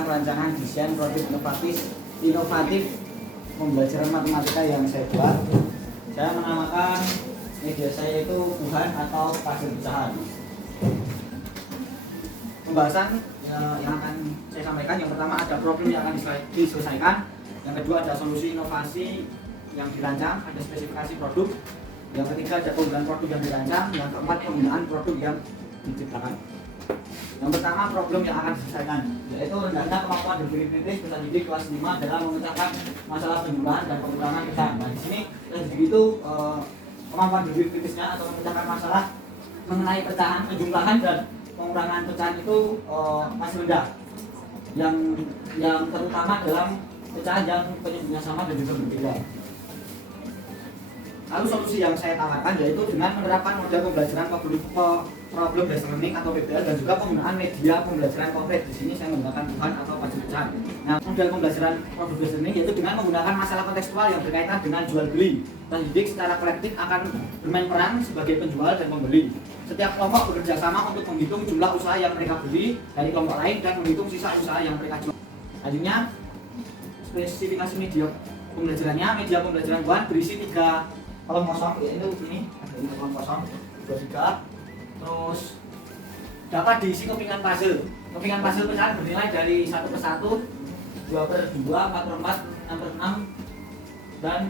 mengenalkan rancangan desain produk inovatif pembelajaran matematika yang saya buat. Saya menamakan media saya itu Tuhan atau Puzzle Pecahan. Pembahasan yang akan saya sampaikan, yang pertama ada problem yang akan diselesaikan, yang kedua ada solusi inovasi yang dirancang, ada spesifikasi produk, yang ketiga ada penggunaan produk yang dirancang, yang keempat penggunaan produk yang diciptakan. Yang pertama problem yang akan diselesaikan, yaitu rendahnya kemampuan berpikir kritis peserta didik kelas 5 dalam memecahkan masalah penjumlahan dan pengurangan pecahan. Nah, di sini peserta didik itu kemampuan berpikir kritisnya atau memecahkan masalah mengenai pecahan, penjumlahan dan pengurangan pecahan itu masih rendah. Yang terutama dalam pecahan yang penyebutnya sama dan juga berbeda. Lalu solusi yang saya tawarkan yaitu dengan menerapkan model pembelajaran problem based learning atau PBL dan juga penggunaan media pembelajaran konkret. Di sini saya menggunakan Tuhan atau Puzzle Pecahan. Nah, model pembelajaran problem based learning yaitu dengan menggunakan masalah kontekstual yang berkaitan dengan jual beli. Pendidik secara kolektif akan bermain peran sebagai penjual dan pembeli. Setiap kelompok bekerja sama untuk menghitung jumlah usaha yang mereka beli dari kelompok lain dan menghitung sisa usaha yang mereka jual. Selanjutnya, spesifikasi media pembelajarannya, media pembelajaran Tuhan berisi 3 kolom kosong, yaitu ini ada kolom kosong 23. Terus dapat diisi kepingan puzzle. Kepingan puzzle pecahan bernilai dari 1 per 1, 2 per 2, 4 per 4, 6 per 6, dan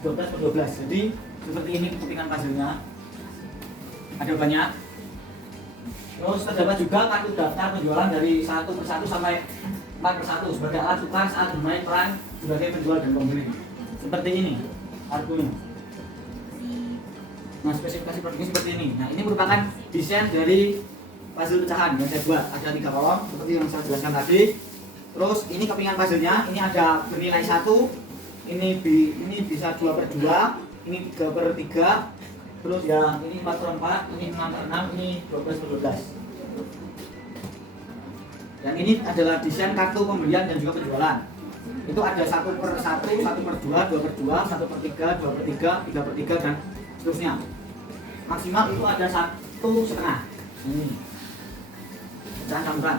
12 per 12. Jadi seperti ini kepingan puzzle-nya. Ada banyak. Terus terdapat juga kartu daftar penjualan dari 1 per 1 sampai 4 per 1 sebagai alat tukar saat bermain peran sebagai penjual dan pembeli. Seperti ini kartunya. Nah, spesifikasi produknya seperti ini. Nah, ini merupakan desain dari puzzle pecahan yang saya buat. Ada 3 kolom seperti yang saya jelaskan tadi. Terus ini kepingan puzzle-nya, ini ada bernilai 1, ini bisa 2 per 2, ini 3 per 3, terus ya ini 4 per 4, ini 6 per 6, ini 12 per 12. Yang ini adalah desain kartu pembelian dan juga penjualan. Itu ada 1 per 1, 1 per 2, 2 per 2, 1 per 3, 2 per 3, 3 per 3, dan seterusnya. Maksimal itu ada 1,5. Ini pecahan campuran.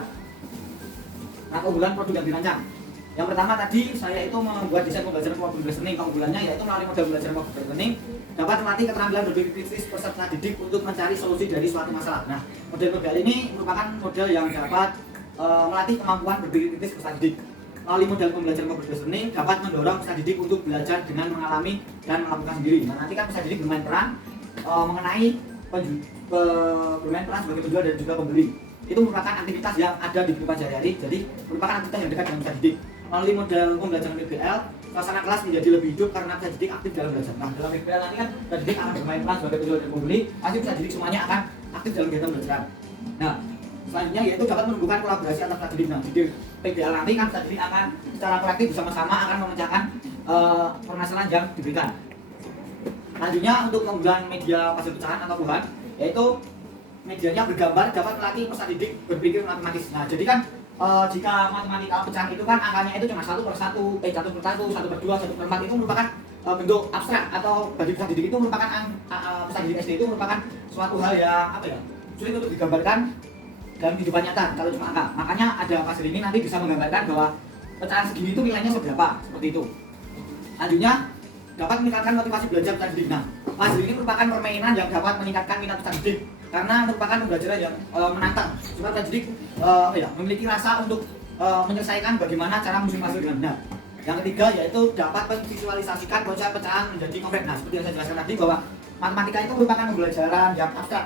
Nah, keunggulan produk yang dirancang. Yang pertama tadi saya itu membuat desain pembelajaran problem based learning. Keunggulannya yaitu melalui model pembelajaran problem based learning dapat melatih keterampilan berpikir kritis peserta didik untuk mencari solusi dari suatu masalah. Nah, model PBL ini merupakan model yang dapat melatih kemampuan berpikir kritis peserta didik. Melalui model pembelajaran problem based learning dapat mendorong peserta didik untuk belajar dengan mengalami dan melakukan sendiri. Nah, nanti kan peserta didik bermain peran mengenai bermain peran sebagai penjual dan juga pembeli. Itu merupakan aktivitas yang ada di kehidupan sehari-hari, jadi merupakan aktivitas yang dekat dengan peserta didik. Melalui model pembelajaran PBL, suasana kelas menjadi lebih hidup karena peserta didik aktif dalam belajar. Nah, dalam PBL nanti kan peserta didik akan bermain peran sebagai penjual dan pembeli, pasti peserta didik semuanya akan aktif dalam kegiatan belajar. Nah, selanjutnya yaitu dapat menumbuhkan kolaborasi antar peserta didik. Nah, di PBL nanti kan peserta didik akan secara kolektif bersama-sama akan memecahkan permasalahan yang diberikan. Selanjutnya untuk keunggulan media puzzle pecahan atau Tuhan, yaitu medianya bergambar dapat melatih peserta didik berpikir matematis. Nah, jadi kan jika matematika pecahan itu kan angkanya itu cuma 1 per 1, 1 per 1, 1 per 2, 1 per 4 itu merupakan bentuk abstrak atau bagi peserta didik itu merupakan peserta didik SD itu merupakan suatu hal yang sulit untuk digambarkan dalam kehidupan nyata kalau cuma angka. Makanya ada puzzle ini nanti bisa menggambarkan bahwa pecahan segini itu nilainya seberapa, seperti itu. Selanjutnya dapat meningkatkan motivasi belajar peserta didik. Nah, puzzle ini merupakan permainan yang dapat meningkatkan minat peserta didik karena merupakan pembelajaran yang menantang supaya peserta didik memiliki rasa untuk menyelesaikan bagaimana cara menyusun puzzle dengan benar. Yang ketiga yaitu dapat memvisualisasikan konsep pecahan menjadi konkret. Nah, seperti yang saya jelaskan tadi bahwa matematika itu merupakan pembelajaran yang abstrak,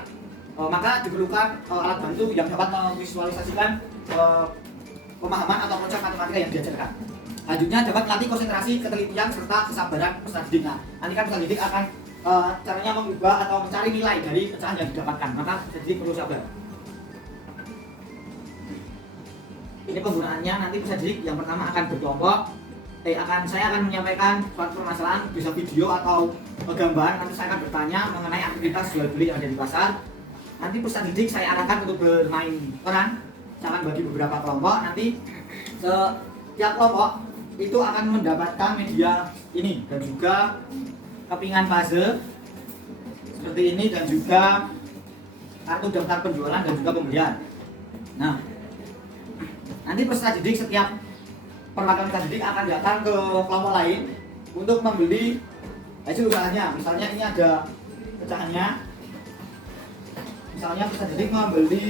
maka diperlukan alat bantu yang dapat memvisualisasikan pemahaman atau konsep matematika yang diajarkan. Selanjutnya dapat melatih konsentrasi, ketelitian, serta kesabaran peserta didik. Nah, nanti kan peserta didik akan caranya mengubah atau mencari nilai dari pecahan yang didapatkan, maka peserta didik perlu sabar. Ini penggunaannya nanti peserta didik yang pertama akan berkelompok. Saya akan menyampaikan suatu permasalahan, bisa video atau gambar. Nanti saya akan bertanya mengenai aktivitas jual beli yang ada di pasar. Nanti peserta didik saya arahkan untuk bermain peran. Saya akan bagi beberapa kelompok. Nanti setiap kelompok itu akan mendapatkan media ini dan juga kepingan puzzle seperti ini dan juga kartu daftar penjualan dan juga pembelian. Nah, Nanti peserta didik setiap perwakilan peserta didik akan datang ke kelompok lain untuk membeli hasil usahanya. Misalnya ini ada pecahannya. Misalnya peserta didik membeli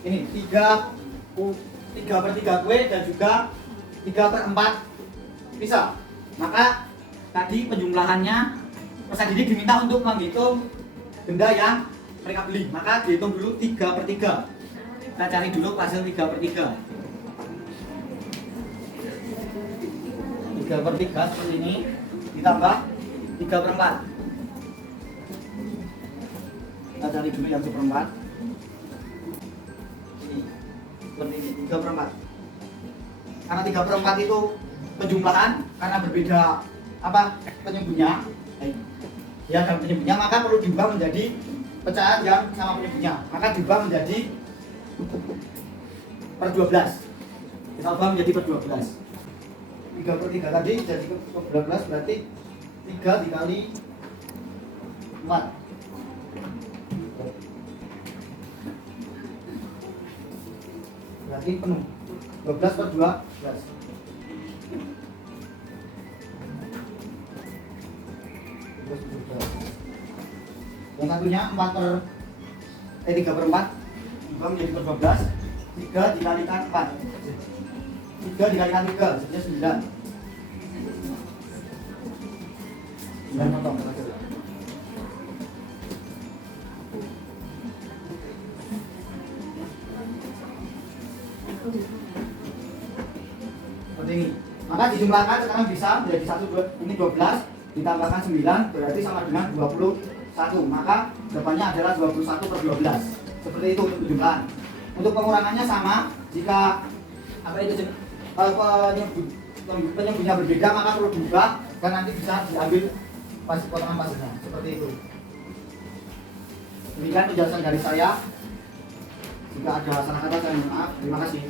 ini 3/3 kue dan juga 3/4 pisau. Maka tadi penjumlahannya peserta didik diminta untuk menghitung benda yang mereka beli. Maka dihitung dulu 3/3. Kita cari dulu hasil 3/3. 3/3 seperti ini ditambah 3/4. Kita cari dulu yang 1/4. Ini seperti ini 3/4. Karena 3/4 itu penjumlahan, karena berbeda penyebutnya. Ya, dalam penyebutnya maka perlu diubah menjadi pecahan yang sama penyebutnya. Maka diubah menjadi per 12. Kita ubah menjadi per 12. 3/3 tadi jadi per 12 berarti 3 dikali 4. Berarti penuh. 12/12. Yang satunya 3/4 juga menjadi per 12. 3 dikalikan 4. 3 dikalikan 3 jadinya 9. 9 potong. Seperti ini. Maka dijumlahkan sekarang bisa menjadi 1, ini 12 ditambahkan 9 berarti sama dengan 21. Maka depannya adalah 21/12. Seperti itu untuk penjumlahan. Untuk pengurangannya sama, jika penyebutnya berbeda maka perlu diubah dan nanti bisa diambil potongan pasirnya. Seperti itu. Demikian penjelasan dari saya. Jika ada salah kata saya mohon maaf. Terima kasih.